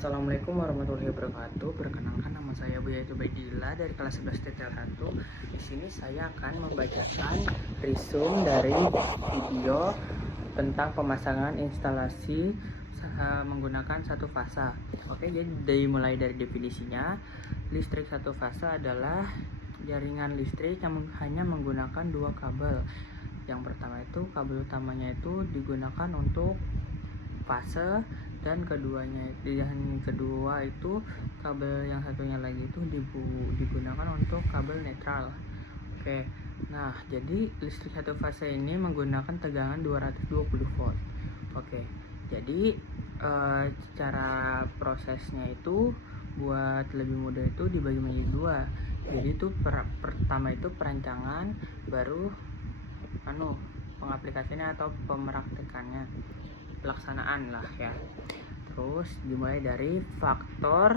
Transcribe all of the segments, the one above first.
Assalamualaikum warahmatullahi wabarakatuh. Perkenalkan, nama saya Buya Baidillah dari kelas 11 TTL 1. Di sini saya akan membacakan resume dari video tentang pemasangan instalasi menggunakan satu fasa. Oke, jadi mulai dari definisinya. Listrik satu fasa adalah jaringan listrik yang hanya menggunakan dua kabel. Yang pertama itu kabel utamanya itu digunakan untuk fase, dan kedua itu kabel yang satunya lagi itu digunakan untuk kabel netral. Oke, nah jadi listrik satu fase ini menggunakan tegangan 220 volt. Oke, jadi cara prosesnya itu buat lebih mudah itu dibagi menjadi dua. Jadi itu pertama itu perancangan, baru pengaplikasiannya atau pemeraktikannya, pelaksanaan lah ya. Terus dimulai dari faktor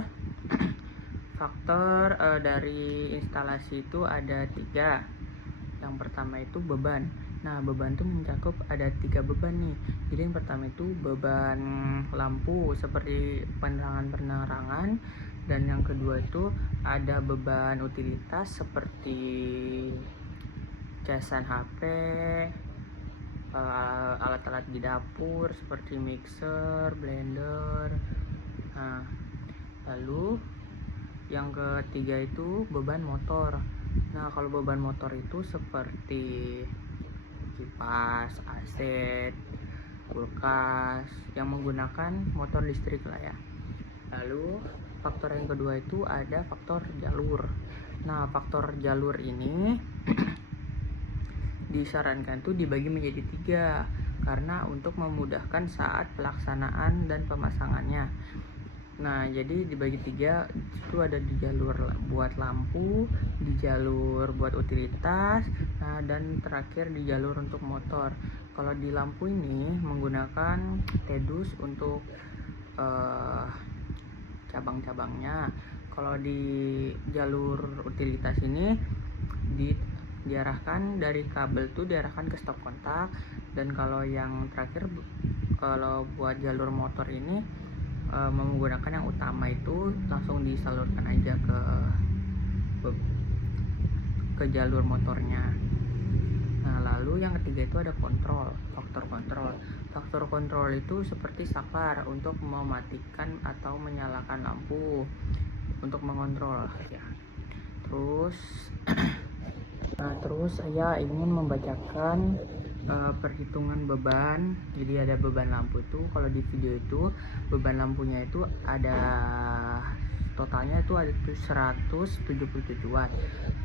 dari instalasi itu ada 3. Yang pertama itu beban. Nah, beban itu mencakup ada 3 beban nih. Jadi yang pertama itu beban lampu seperti penerangan, dan yang kedua itu ada beban utilitas seperti casan HP, alat-alat di dapur seperti mixer, blender. Nah, lalu yang ketiga itu beban motor. Nah, kalau beban motor itu seperti kipas, AC, kulkas yang menggunakan motor listrik lah ya. Lalu faktor yang kedua itu ada faktor jalur. Nah, faktor jalur ini disarankan tuh dibagi menjadi 3 karena untuk memudahkan saat pelaksanaan dan pemasangannya. Nah, jadi dibagi 3 itu ada di jalur buat lampu, di jalur buat utilitas, nah dan terakhir di jalur untuk motor. Kalau di lampu ini menggunakan TEDUS untuk cabang-cabangnya. Kalau di jalur utilitas ini diarahkan dari kabel tuh diarahkan ke stop kontak, dan kalau yang terakhir kalau buat jalur motor ini menggunakan yang utama itu langsung disalurkan aja ke jalur motornya. Nah, lalu yang ketiga itu ada faktor kontrol itu seperti saklar untuk mematikan atau menyalakan lampu, untuk mengontrol ya. Terus saya ingin membacakan perhitungan beban. Jadi ada beban lampu itu, kalau di video itu beban lampunya itu ada totalnya itu ada 177 watt.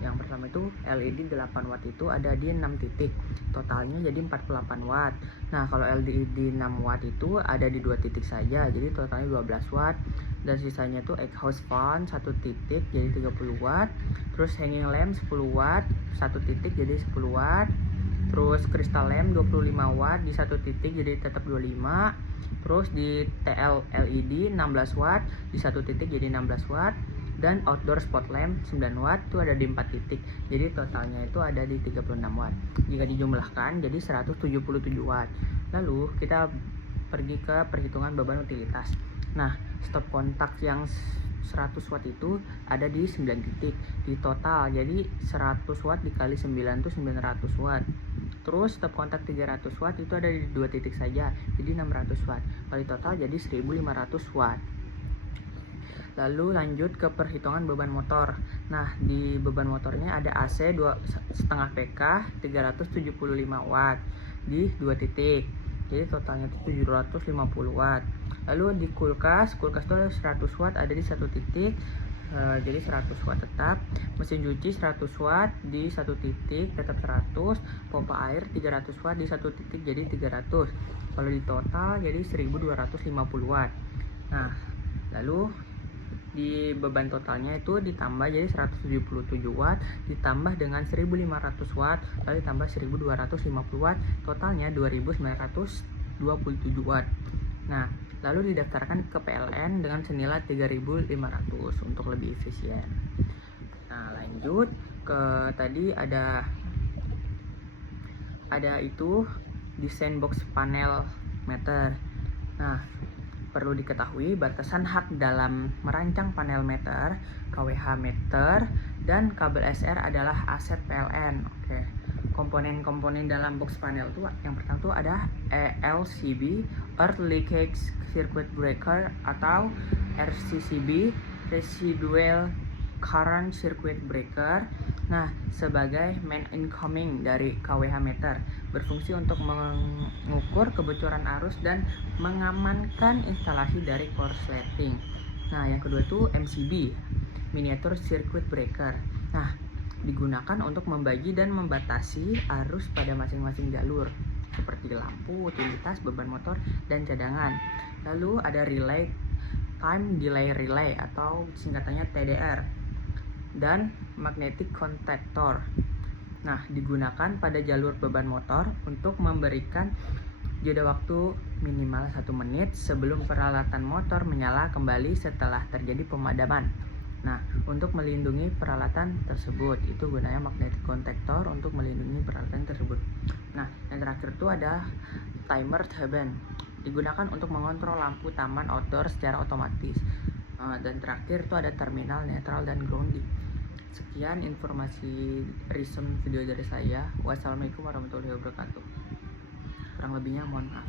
Yang pertama itu LED 8 watt itu ada di 6 titik, totalnya jadi 48 watt. Nah, kalau LED 6 watt itu ada di 2 titik saja, jadi totalnya 12 watt. Dan sisanya itu exhaust fan 1 titik jadi 30 watt. Terus hanging lamp 10 watt 1 titik jadi 10 watt. Terus crystal lamp 25 watt di 1 titik jadi tetap 25. Terus di TL LED 16 watt di 1 titik jadi 16 watt. Dan outdoor spot lamp 9 watt itu ada di 4 titik, jadi totalnya itu ada di 36 watt. Jika dijumlahkan jadi 177 watt. Lalu kita pergi ke perhitungan beban utilitas. Nah, stop kontak yang 100 watt itu ada di 9 titik di total, jadi 100 watt dikali 9 itu 900 watt. Terus stop kontak 300 watt itu ada di 2 titik saja, jadi 600 watt. Kali total jadi 1500 watt. Lalu lanjut ke perhitungan beban motor. Nah, di beban motornya ada AC 2,5 PK 375 watt di 2 titik, jadi totalnya itu 750 watt. Lalu di kulkas itu ada 100 watt ada di 1 titik, jadi 100 watt tetap. Mesin cuci 100 watt di 1 titik tetap 100. Pompa air 300 watt di 1 titik jadi 300. Kalau di total jadi 1250 watt. Nah, lalu di beban totalnya itu ditambah jadi 177 watt ditambah dengan 1500 watt lalu ditambah 1250 watt, totalnya 2927 watt. Nah, lalu didaftarkan ke PLN dengan senilai 3500 untuk lebih efisien. Nah, lanjut ke tadi ada itu desain box panel meter. Nah, perlu diketahui batasan hak dalam merancang panel meter, KWH meter, dan kabel SR adalah aset PLN. Oke. Komponen-komponen dalam box panel itu yang pertama tuh ada ELCB, Earth Leakage Circuit Breaker, atau RCCB, Residual Current Circuit Breaker. Nah, sebagai main incoming dari KWH meter, berfungsi untuk mengukur kebocoran arus dan mengamankan instalasi dari korsleting. Nah, yang kedua itu MCB, Miniature Circuit Breaker. Nah, digunakan untuk membagi dan membatasi arus pada masing-masing jalur, seperti lampu, utilitas, beban motor, dan cadangan. Lalu ada relay, Time Delay Relay, atau singkatannya TDR, dan magnetic contactor. Nah, digunakan pada jalur beban motor untuk memberikan jeda waktu minimal 1 menit sebelum peralatan motor menyala kembali setelah terjadi pemadaman. Nah, untuk melindungi peralatan tersebut, itu gunanya magnetic contactor untuk melindungi peralatan tersebut. Nah, yang terakhir itu ada timer turban, digunakan untuk mengontrol lampu taman outdoor secara otomatis. Dan terakhir itu ada terminal netral dan grounding. Sekian informasi recent video dari saya. Wassalamualaikum warahmatullahi wabarakatuh. Kurang lebihnya mohon maaf.